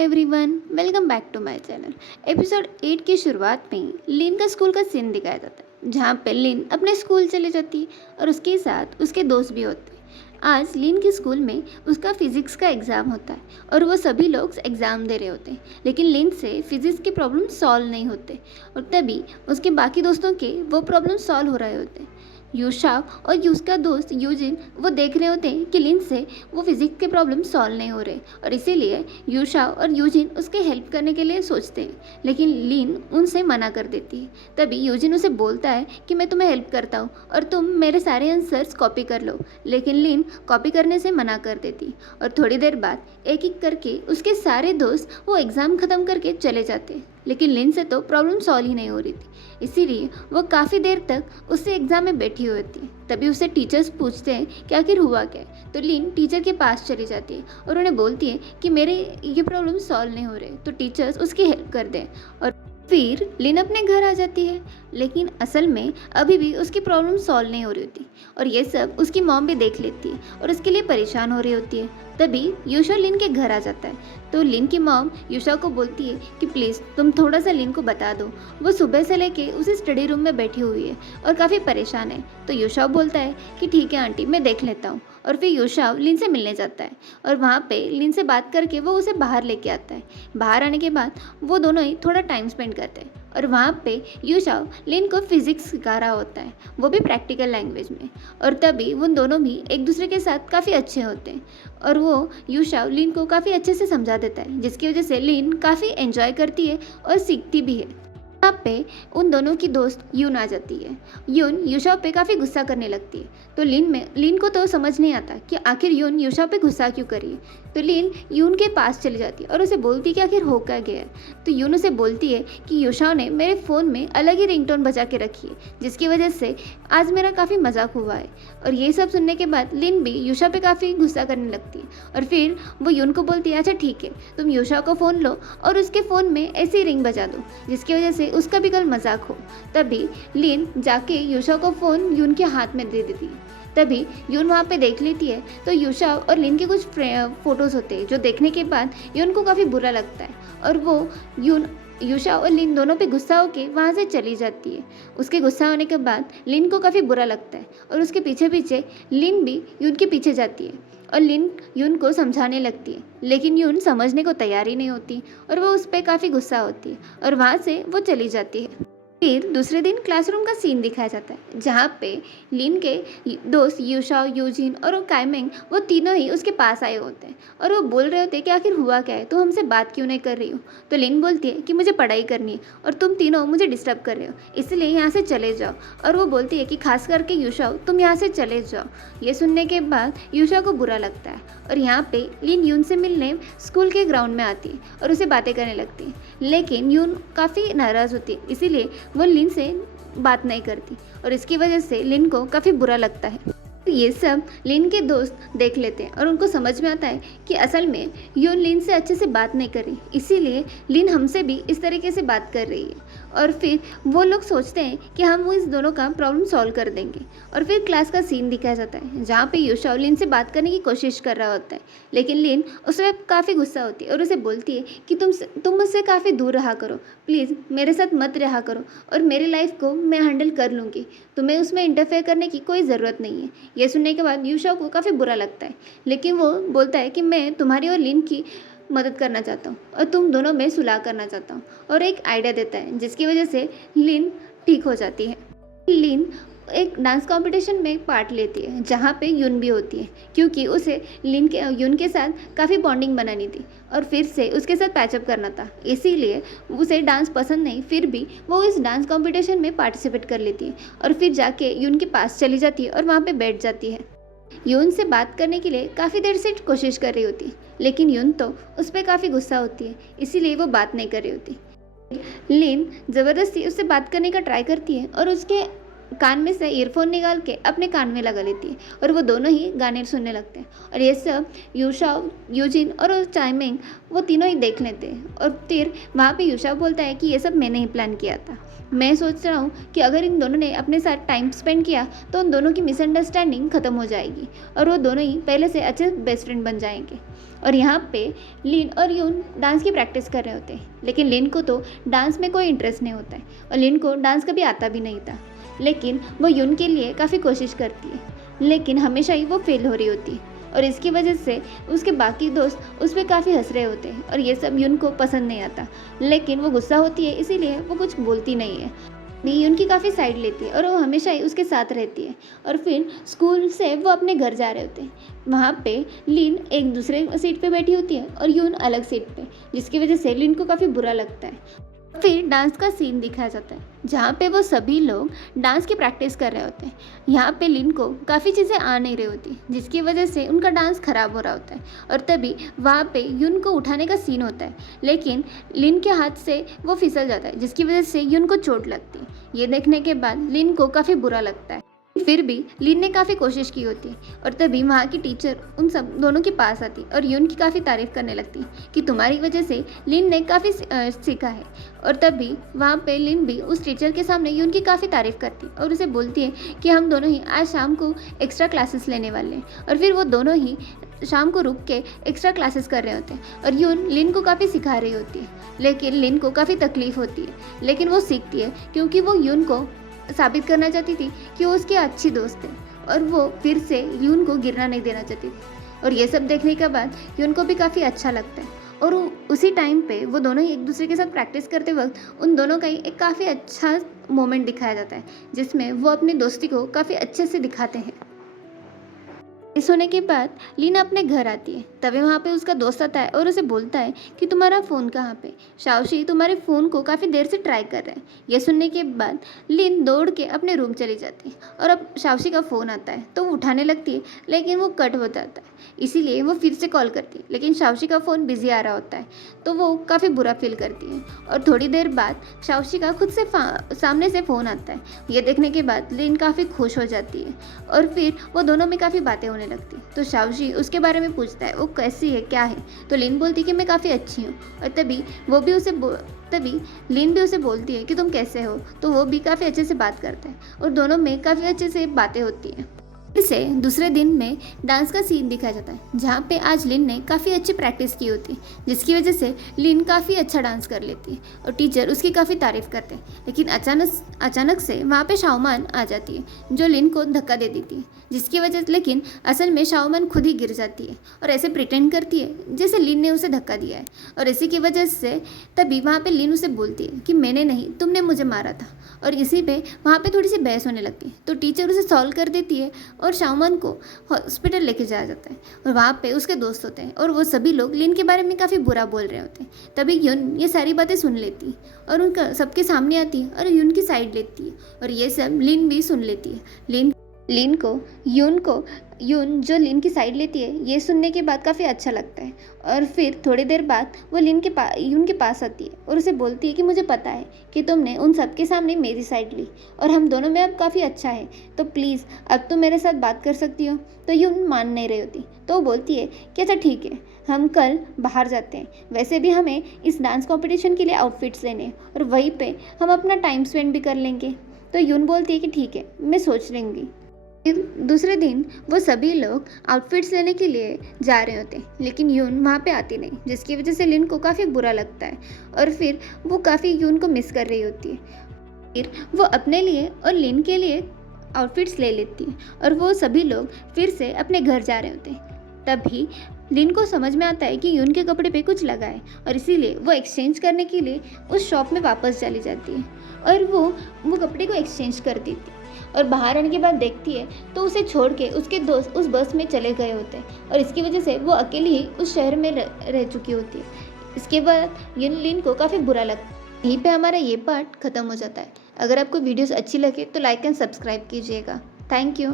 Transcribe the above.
Everyone, welcome back to my channel. Episode 8 की शुरुआत में लिन का स्कूल का सीन दिखाया जाता है, जहाँ पे लिन अपने स्कूल चली जाती है और उसके साथ उसके दोस्त भी होते हैं। आज लिन के स्कूल में उसका फिजिक्स का एग्ज़ाम होता है और वो सभी लोग एग्ज़ाम दे रहे होते हैं, लेकिन लिन से फिजिक्स के प्रॉब्लम सॉल्व नहीं होते और तभी उसके बाकी दोस्तों के वो प्रॉब्लम सॉल्व हो रहे होते हैं। यूशा और उसका दोस्त यूजिन वो देख रहे होते हैं कि लिन से वो फिजिक्स के प्रॉब्लम सॉल्व नहीं हो रहे और इसीलिए यूशा और यूजिन उसके हेल्प करने के लिए सोचते हैं, लेकिन लिन उनसे मना कर देती है। तभी यूजिन उसे बोलता है कि मैं तुम्हें हेल्प करता हूँ और तुम मेरे सारे आंसर्स कॉपी कर लो, लेकिन लिन कॉपी करने से मना कर देती और थोड़ी देर बाद एक एक करके उसके सारे दोस्त वो एग्ज़ाम ख़त्म करके चले जाते हैं, लेकिन लिन से तो प्रॉब्लम सॉल्व ही नहीं हो रही थी। इसीलिए वो काफ़ी देर तक उससे एग्ज़ाम में बैठी हुई होती है। तभी उससे टीचर्स पूछते हैं कि आखिर हुआ क्या है, तो लिन टीचर के पास चली जाती है और उन्हें बोलती है कि मेरे ये प्रॉब्लम सॉल्व नहीं हो रहे, तो टीचर्स उसकी हेल्प कर दें। और फिर लिन अपने घर आ जाती है, लेकिन असल में अभी भी उसकी प्रॉब्लम सॉल्व नहीं हो रही होती और ये सब उसकी मॉम भी देख लेती है और उसके लिए परेशान हो रही होती है। तभी यूशा लिन के घर आ जाता है, तो लिन की मॉम यूशा को बोलती है कि प्लीज़ तुम थोड़ा सा लिन को बता दो, वो सुबह से लेके उसी स्टडी रूम में बैठी हुई है और काफ़ी परेशान है। तो यूशा बोलता है कि ठीक है आंटी, मैं देख लेता हूँ। और फिर यूशा लिन से मिलने जाता है और वहाँ पे लिन से बात करके वो उसे बाहर लेके आता है। बाहर आने के बाद वो दोनों ही थोड़ा टाइम स्पेंड करते हैं और वहाँ पे यूशा लिन को फिजिक्स सिखा रहा होता है, वो भी प्रैक्टिकल लैंग्वेज में। और तभी वो दोनों भी एक दूसरे के साथ काफ़ी अच्छे होते हैं और वो यूशा लिन को काफ़ी अच्छे से समझा देता है, जिसकी वजह से लिन काफ़ी एंजॉय करती है और सीखती भी है। यहाँ पे उन दोनों की दोस्त यून आ जाती है। यून यूशा पे काफ़ी गुस्सा करने लगती है, तो लिन को तो समझ नहीं आता कि आखिर यून यूशा पे गुस्सा क्यों करी है। तो लिन यून के पास चली जाती है और उसे बोलती है कि आखिर हो क्या गया है। तो यून उसे बोलती है कि यूशा ने मेरे फ़ोन में अलग ही रिंगटोन बजा के रखी है, जिसकी वजह से आज मेरा काफ़ी मजाक हुआ है। और ये सब सुनने के बाद लिन भी यूशा पे काफ़ी गुस्सा करने लगती है और फिर वो यून को बोलती है अच्छा ठीक है, तुम यूशा को फ़ोन लो और उसके फ़ोन में ऐसी रिंग बजा दो जिसकी वजह से उसका भी कल मजाक हो। तभी लिन जाके यूशा को फ़ोन यून के हाथ में दे देती है। तभी यून वहाँ पे देख लेती है, तो यूशा और लिन के कुछ फ़ोटोज़ होते हैं जो देखने के बाद यून को काफ़ी बुरा लगता है और वो यूशा और लिन दोनों पे गुस्सा होकर वहाँ से चली जाती है। उसके गुस्सा होने के बाद लिन को काफ़ी बुरा लगता है और उसके पीछे पीछे लिन भी यून के पीछे जाती है और लिन यून को समझाने लगती है, लेकिन यून समझने को तैयार ही नहीं होती और वो उस पर काफ़ी गुस्सा होती है और वहाँ से वो चली जाती है। फिर दूसरे दिन क्लासरूम का सीन दिखाया जाता है, जहाँ पे लिन के दोस्त यूशा, यूजिन और काइमेंग वो तीनों ही उसके पास आए होते हैं और वो बोल रहे होते हैं कि आखिर हुआ क्या है, तो हमसे बात क्यों नहीं कर रही हो। तो लिन बोलती है कि मुझे पढ़ाई करनी है और तुम तीनों मुझे डिस्टर्ब कर रहे हो, इसलिए यहाँ से चले जाओ। और वो बोलती है कि खास करके यूशा, तुम यहाँ से चले जाओ। ये सुनने के बाद यूशा को बुरा लगता है और यहाँ पे लिन यून से मिलने स्कूल के ग्राउंड में आती है और उसे बातें करने लगती है, लेकिन यून काफ़ी नाराज़ होती है, इसीलिए वो लिन से बात नहीं करती और इसकी वजह से लिन को काफ़ी बुरा लगता है। तो ये सब लिन के दोस्त देख लेते हैं और उनको समझ में आता है कि असल में यून लिन से अच्छे से बात नहीं कर रही, इसीलिए लिन हमसे भी इस तरीके से बात कर रही है। और फिर वो लोग सोचते हैं कि हम वो इस दोनों का प्रॉब्लम सॉल्व कर देंगे। और फिर क्लास का सीन दिखाया जाता है, जहाँ पे यूशा लिन से बात करने की कोशिश कर रहा होता है, लेकिन लिन उसमें काफ़ी गुस्सा होती है और उसे बोलती है कि तुम मुझसे काफ़ी दूर रहा करो, प्लीज़ मेरे साथ मत रहा करो और मेरी लाइफ को मैं हैंडल कर लूँगी, तुम्हें उसमें इंटरफेयर करने की कोई ज़रूरत नहीं है। यह सुनने के बाद यूशा को काफ़ी बुरा लगता है, लेकिन वो बोलता है कि मैं तुम्हारी और लिन की मदद करना चाहता हूँ और तुम दोनों में सुलह करना चाहता हूँ, और एक आइडिया देता है जिसकी वजह से लिन ठीक हो जाती है। लिन एक डांस कंपटीशन में पार्ट लेती है, जहाँ पे यून भी होती है, क्योंकि उसे यून के साथ काफ़ी बॉन्डिंग बनानी थी और फिर से उसके साथ पैचअप करना था, इसीलिए उसे डांस पसंद नहीं, फिर भी वो इस डांस कंपटीशन में पार्टिसिपेट कर लेती है और फिर जाके यून के पास चली जाती है और वहाँ पे बैठ जाती है। यून से बात करने के लिए काफ़ी देर से कोशिश कर रही होती है, लेकिन यून तो उस पर काफ़ी गुस्सा होती है, इसीलिए वो बात नहीं कर रही होती। लिन ज़बरदस्ती उससे बात करने का ट्राई करती है और उसके कान में से ईयरफोन निकाल के अपने कान में लगा लेती है और वो दोनों ही गाने सुनने लगते हैं। और ये सब यूशा, यूजिन और चाइमिंग वो तीनों ही देख लेते हैं और फिर वहाँ पे युषा बोलता है कि ये सब मैंने ही प्लान किया था। मैं सोच रहा हूँ कि अगर इन दोनों ने अपने साथ टाइम स्पेंड किया तो उन दोनों की मिसअंडरस्टैंडिंग ख़त्म हो जाएगी और वो दोनों ही पहले से अच्छे बेस्ट फ्रेंड बन जाएंगे। और यहाँ पे लिन और यून डांस की प्रैक्टिस कर रहे होते हैं, लेकिन लिन को तो डांस में कोई इंटरेस्ट नहीं होता है और लिन को डांस कभी आता भी नहीं था। लेकिन वो यून के लिए काफ़ी कोशिश करती है, लेकिन हमेशा ही वो फेल हो रही होती है और इसकी वजह से उसके बाकी दोस्त उस पर काफ़ी हंस रहे होते हैं और ये सब यून को पसंद नहीं आता। लेकिन वो गुस्सा होती है, इसीलिए वो कुछ बोलती नहीं है। यून की काफ़ी साइड लेती है और वो हमेशा ही उसके साथ रहती है। और फिर स्कूल से वो अपने घर जा रहे होते हैं। वहाँ पे लिन एक दूसरे सीट पे बैठी होती है और यून अलग सीट पे, जिसकी वजह से लिन को काफ़ी बुरा लगता है। फिर डांस का सीन दिखाया जाता है जहाँ पे वो सभी लोग डांस की प्रैक्टिस कर रहे होते हैं। यहाँ पे लिन को काफ़ी चीज़ें आ नहीं रही होती, जिसकी वजह से उनका डांस ख़राब हो रहा होता है और तभी वहाँ पे यून को उठाने का सीन होता है, लेकिन लिन के हाथ से वो फिसल जाता है, जिसकी वजह से यून को चोट लगती है। ये देखने के बाद लिन को काफ़ी बुरा लगता है। फिर भी लिन ने काफ़ी कोशिश की होती और तभी वहाँ की टीचर उन सब दोनों के पास आती और यून की काफ़ी तारीफ़ करने लगती कि तुम्हारी वजह से लिन ने काफ़ी सीखा है। और तभी वहाँ पे लिन भी उस टीचर के सामने यून की काफ़ी तारीफ़ करती और उसे बोलती है कि हम दोनों ही आज शाम को एक्स्ट्रा क्लासेस लेने वाले हैं। और फिर वो दोनों ही शाम को रुक के एक्स्ट्रा क्लासेस कर रहे होते हैं और यून लिन को काफ़ी सिखा रही होती है, लेकिन लिन को काफ़ी तकलीफ़ होती है, लेकिन वो सीखती है क्योंकि वो यून को साबित करना चाहती थी कि वो उसकी अच्छी दोस्त है और वो फिर से यून को गिरना नहीं देना चाहती थी। और ये सब देखने के बाद यून को भी काफ़ी अच्छा लगता है और उसी टाइम पे वो दोनों ही एक दूसरे के साथ प्रैक्टिस करते वक्त उन दोनों का ही एक काफ़ी अच्छा मोमेंट दिखाया जाता है, जिसमें वो अपनी दोस्ती को काफ़ी अच्छे से दिखाते हैं। इस होने के बाद लीना अपने घर आती है, तभी वहाँ पे उसका दोस्त आता है और उसे बोलता है कि तुम्हारा फ़ोन कहाँ पे, शाओशी तुम्हारे फ़ोन को काफ़ी देर से ट्राई कर रहे हैं। यह सुनने के बाद लिन दौड़ के अपने रूम चली जाती है और अब शाओशी का फ़ोन आता है तो वो उठाने लगती है, लेकिन वो कट हो जाता है, इसीलिए वो फिर से कॉल करती है, लेकिन शाओशी का फ़ोन बिजी आ रहा होता है तो वो काफ़ी बुरा फील करती है। और थोड़ी देर बाद शाओशी का खुद से सामने से फ़ोन आता है। ये देखने के बाद लिन काफ़ी खुश हो जाती है और फिर वो दोनों में काफ़ी बातें होने लगती है। तो शाओशी उसके बारे में पूछता है वो कैसी है, क्या है, तो लिन बोलती है कि मैं काफ़ी अच्छी हूँ। और तभी लिन भी उसे बोलती है कि तुम कैसे हो, तो वो भी काफ़ी अच्छे से बात करता है और दोनों में काफ़ी अच्छे से बातें होती हैं। फिर से दूसरे दिन में डांस का सीन दिखाया जाता है जहाँ पे आज लिन ने काफ़ी अच्छी प्रैक्टिस की होती है, जिसकी वजह से लिन काफ़ी अच्छा डांस कर लेती है और टीचर उसकी काफ़ी तारीफ़ करते हैं। लेकिन अचानक से वहाँ पे शाओमान आ जाती है जो लिन को धक्का दे देती है, जिसकी वजह लेकिन असल में शाओमान खुद ही गिर जाती है और ऐसे प्रिटेंड करती है जैसे लिन ने उसे धक्का दिया है। और इसी की वजह से तभी वहाँ पे लिन उसे बोलती है कि मैंने नहीं, तुमने मुझे मारा था। और इसी पे वहाँ पे थोड़ी सी बहस होने लगती है तो टीचर उसे सॉल्व कर देती है और शाओमान को हॉस्पिटल लेके जाया जाता है। और वहाँ पे उसके दोस्त होते हैं और वो सभी लोग लिन के बारे में काफ़ी बुरा बोल रहे होते हैं। तभी यून ये सारी बातें सुन लेती है और उनका सबके सामने आती है और यून की साइड लेती है और ये सब लिन भी सुन लेती है। यून जो लिन की साइड लेती है ये सुनने के बाद काफ़ी अच्छा लगता है और फिर थोड़ी देर बाद वो यून के पास आती है और उसे बोलती है कि मुझे पता है कि तुमने उन सब के सामने मेरी साइड ली और हम दोनों में अब काफ़ी अच्छा है, तो प्लीज़ अब तुम मेरे साथ बात कर सकती हो। तो यून मान नहीं रही होती तो वो बोलती है कि अच्छा ठीक है, हम कल बाहर जाते हैं, वैसे भी हमें इस डांस कॉम्पिटिशन के लिए आउटफिट्स लेने हैं और वहीं पर हम अपना टाइम स्पेंड भी कर लेंगे। तो यून बोलती है कि ठीक है, मैं सोच लूँगी। फिर दूसरे दिन वो सभी लोग आउटफिट्स लेने के लिए जा रहे होते हैं, लेकिन यून वहाँ पे आती नहीं, जिसकी वजह से लिन को काफ़ी बुरा लगता है और फिर वो काफ़ी यून को मिस कर रही होती है। फिर वो अपने लिए और लिन के लिए आउटफिट्स ले लेती है और वो सभी लोग फिर से अपने घर जा रहे होते हैं। तभी लिन को समझ में आता है कि यून के कपड़े पे कुछ लगा है और इसीलिए वो एक्सचेंज करने के लिए उस शॉप में वापस चली जाती है और वो कपड़े को एक्सचेंज कर देती है और बाहर आने के बाद देखती है तो उसे छोड़ के उसके दोस्त उस बस में चले गए होते हैं और इसकी वजह से वो अकेली ही उस शहर में रह चुकी होती है। इसके बाद लिन को काफ़ी बुरा लगता है। यहीं पे हमारा ये पार्ट ख़त्म हो जाता है। अगर आपको वीडियोस अच्छी लगे तो लाइक एंड सब्सक्राइब कीजिएगा। Thank you.